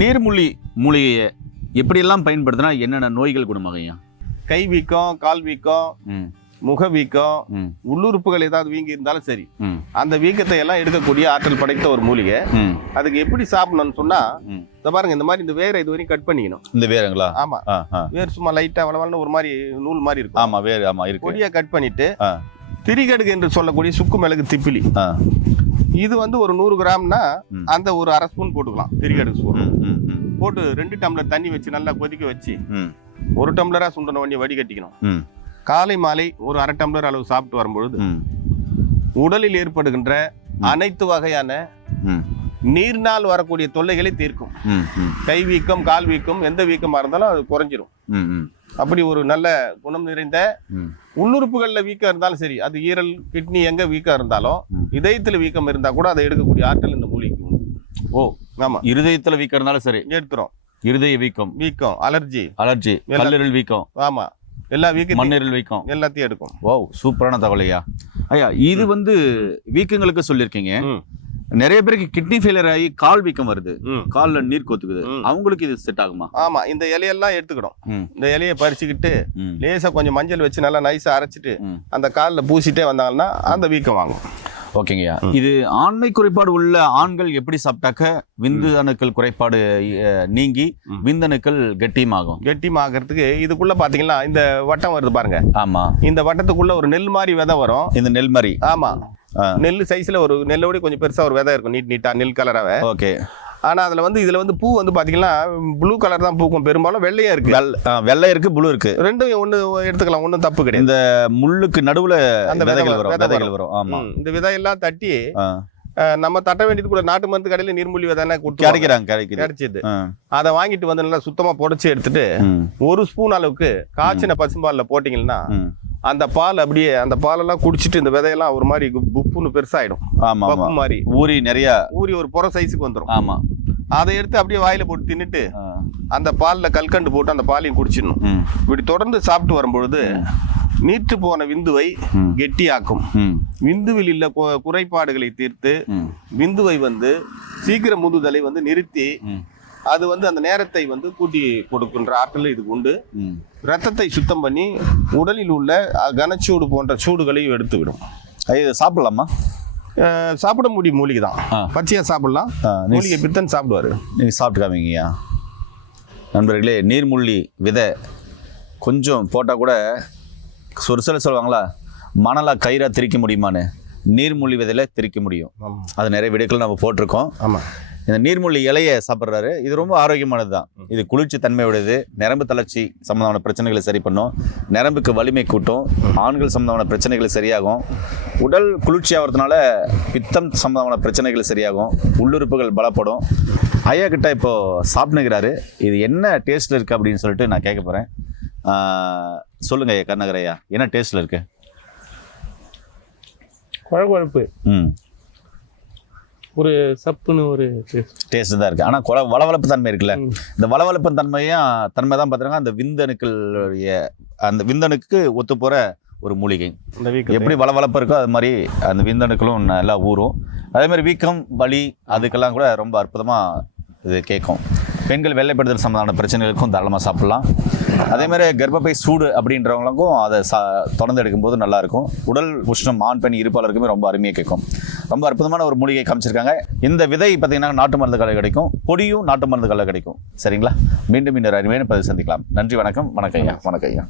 நீர்மூழ்கி மூலிகையை எப்படியெல்லாம் பயன்படுத்தினா என்னென்ன நோய்கள் குணமாகையா? கை வீக்கம், கால் வீக்கம், முக வீக்கம், உள்ளுறுப்புகள் ஏதாவது வீங்கி இருந்தாலும் சரி, அந்த வீக்கத்தை எல்லாம் எடுக்கக்கூடிய ஆற்றல் படைத்த ஒரு மூலிகை. அதுக்கு எப்படி சாப்பிடணும்னு சொன்னா, இத பாருங்க, இந்த மாதிரி இந்த வேரை இது வரைக்கும் கட் பண்ணிக்கணும். இந்த வேருங்களா? ஆமா, வேர் சும்மா லைட்டா வளவளன்னு ஒரு மாதிரி நூல் மாதிரி இருக்கும். ஆமா, வேர். ஆமா, இருக்கு. கொடியா கட் பண்ணிட்டு திரிகடுகு என்று சொல்லக்கூடிய சுக்கு மிளகு திப்பிலி, இது வந்து ஒரு 100 கிராம்னா அந்த ஒரு அரை ஸ்பூன் போட்டுக்கலாம். திரிகடுகு ஸ்பூன் போட்டு 2 டம்ளர் தண்ணி வச்சு நல்லா கொதிக்க வச்சு 1 டம்ளரா சுண்டன பண்ணி வடிகட்டிக்கணும். காலை மாலை ஒரு அரை டம்ளர் அளவு சாப்பிட்டு வரும்பொழுது உடலில் ஏற்படுகின்ற அனைத்து வகையான நீர்னால் வரக்கூடிய தொல்லைகளை தீர்க்கும். கை வீக்கம், கால் வீக்கம், எந்த வீக்கமா இருந்தாலும் அது குறைஞ்சிரும். அப்படி ஒரு நல்ல குணம் நிறைந்த உள்ளுறுப்புகள்ல வீக்கம் இருந்தாலும் சரி, அது ஈரல், கிட்னி எங்க வீக்கம் இருந்தாலும், இதயத்துல வீக்கம் இருந்தா கூட அதை எடுக்கக்கூடிய ஆற்றல் இந்த மூலிகைக்கு உண்டு. ஓ, ஆமா. இருதயத்துல வீக்கம் இருந்தாலும் சரி எடுத்துரும். இருதய வீக்கம், அலர்ஜி, கல்லீரல் வீக்கம், ஆமா, எல்லா வீக்கம், மண்ணீரல் வீக்கம் எல்லாத்தையும் எடுக்கும். ஓ, சூப்பரான தகவலையா ஐயா. இது வந்து வீக்கங்களுக்கு சொல்லியிருக்கீங்க. நிறைய பேருக்கு கிட்னி ஃபெயிலியர் ஆகி கால் வீக்கம் வருது, கால்ல நீர் கோத்துக்குது, அவங்களுக்கு இது செட் ஆகுமா? ஆமா, இந்த இலையெல்லாம் எடுத்துக்கணும். இந்த இலையை பறிச்சுக்கிட்டு லேசா கொஞ்சம் மஞ்சள் வச்சு நல்லா நைஸா அரைச்சிட்டு அந்த காலில் பூசிட்டே வந்தாங்கன்னா அந்த வீக்கம் வாங்கும். ஓகேங்கய்யா. இது ஆண்மை குறைபாடு உள்ள ஆண்கள் எப்படி சாப்பிட்டாக்க விந்து அணுக்கள் குறைபாடு நீங்கி விந்தணுக்கள் கெட்டியமாகிறதுக்கு இதுக்குள்ள பாத்தீங்கன்னா இந்த வட்டம் வருது பாருங்க. ஆமா, இந்த வட்டத்துக்குள்ள ஒரு நெல் மாதிரி விதை வரும். இந்த நெல் மாதிரி, ஆமா, நெல் சைஸ்ல ஒரு நெல்லோட கொஞ்சம் பெருசா ஒரு விதை இருக்கும், நீட்டா நெல் கலராவே. ஓகே. ஆனா இதுல வந்து பூ வந்து பாத்தீங்கன்னா ப்ளூ கலர் தான் பூக்கும். பெரும்பாலும் வெள்ளையா இருக்கு. வெள்ளை இருக்கு, ப்ளூ இருக்கு, ரெண்டும் ஒண்ணு எடுத்துக்கலாம், ஒண்ணும் தப்பு கிடையாது. இந்த முள்ளுக்கு நடுவுல அந்த விதைகள் வரும். ஆமா, இந்த விதையெல்லாம் தட்டி நம்ம தட்ட வேண்டியது கூட நாட்டு மருந்து கடையில நீர்மூழ்கி விதை கிடைச்சது. அதை வாங்கிட்டு வந்து நல்லா சுத்தமா புடைச்சு எடுத்துட்டு 1 ஸ்பூன் அளவுக்கு காய்ச்சின பசும்பால்ல போட்டீங்கன்னா அந்த பால் அப்படியே அந்த பாலெல்லாம் குடிச்சிட்டு இந்த விதையெல்லாம் ஒரு மாதிரி புப்புன்னு பெருசாயிடும். பப்பு மாதிரி ஊறி ஒரு புற சைஸுக்கு வந்துடும். ஆமா, அதை எடுத்து அப்படியே வாயில போட்டு தின்னுட்டு அந்த பால்ல கல்கண்டு போட்டு அந்த பாலையும் குடிச்சிடணும். இப்படி தொடர்ந்து சாப்பிட்டு வரும்பொழுது நீற்று போன விந்துவை கெட்டியாக்கும். விந்துவில் உள்ள குறைபாடுகளை தீர்த்து விந்துவை வந்து சீக்கிர முதுதலை வந்து நிறுத்தி அது வந்து அந்த நேரத்தை வந்து கூட்டி கொடுக்கின்ற ஆற்றல் இதுக்கு உண்டு. ரத்தத்தை சுத்தம் பண்ணி உடலில் உள்ள கனச்சூடு போன்ற சூடுகளையும் எடுத்து விடும். இது சாப்பிடலாமா? சாப்பிட முடியும். மூலிகை தான், பச்சையா சாப்பிடலாம். மூலிகை பித்தன் சாப்பிடுவாரு. நீங்க சாப்பிட்டு காமிங்கய்யா. நண்பர்களே, நீர்மூழ்கி விதை கொஞ்சம் போட்டால் கூட சொல்லுவாங்களா, மணலா கயிறா திரிக்க முடியுமான்னு, நீர்மூழ்கி விதையில திரிக்க முடியும். அது நிறைய வீடியோக்கள் நம்ம போட்டிருக்கோம். ஆமாம், இந்த நீர்மூழ்கி இலையை சாப்பிட்றாரு. இது ரொம்ப ஆரோக்கியமானது தான். இது குளிர்ச்சி தன்மையுடையது, நரம்பு தளர்ச்சி சம்பந்தமான பிரச்சனைகளை சரி பண்ணும், நரம்புக்கு வலிமை கூட்டும், ஆண்கள் சம்பந்தமான பிரச்சனைகள் சரியாகும், உடல் குளிர்ச்சி ஆகிறதுனால பித்தம் சம்பந்தமான பிரச்சனைகள் சரியாகும், உள்ளுறுப்புகள் பலப்படும். ஐயா கிட்ட இப்போ சாப்பிட்டுக்கிறாரு. இது என்ன டேஸ்ட்ல இருக்கு அப்படின்னு சொல்லிட்டு நான் கேட்க போறேன். சொல்லுங்க ஐயா, கருணாகர் ஐயா, என்ன டேஸ்ட்ல இருக்கு? குழம்பு ஒரு சப்புன்னு ஒரு டேஸ்ட் தான் இருக்கு. ஆனால் வளவளப்பு தன்மை இருக்குல்ல, இந்த வளவளப்பு தன்மை தான் பார்த்துருங்க. அந்த விந்தணுக்களுடைய அந்த விந்தணுக்கு ஒத்து போகிற ஒரு மூலிகை. எப்படி வளவளப்பு இருக்கோ அது மாதிரி அந்த விந்தணுக்களும் நல்லா ஊறும். அதே மாதிரி வீக்கம், வலி, அதுக்கெல்லாம் கூட ரொம்ப அற்புதமாக இது கேட்கும். பெண்கள் வெள்ளைப்படுதல் சம்பந்தமான பிரச்சனைகளுக்கும் தாராளமாக சாப்பிட்லாம். அதே மாதிரி கர்ப்பப்பை சூடு அப்படின்றவங்களுக்கும் அதை தொடர்ந்து எடுக்கும்போது நல்லாயிருக்கும். உடல் உஷ்ணம் ஆண் பெண் இருப்பாளருக்குமே ரொம்ப அருமையாக கேட்கும். ரொம்ப அற்புதமான ஒரு மூலிகை காமிச்சிருக்காங்க. இந்த விதை பார்த்தீங்கன்னா நாட்டு மருந்து கடை கிடைக்கும், பொடியும் நாட்டு மருந்து கடை கிடைக்கும். சரிங்களா? மீண்டும் இன்னொரு அருமையான பதிவு சந்திக்கலாம். நன்றி, வணக்கம். வணக்கம் ஐயா.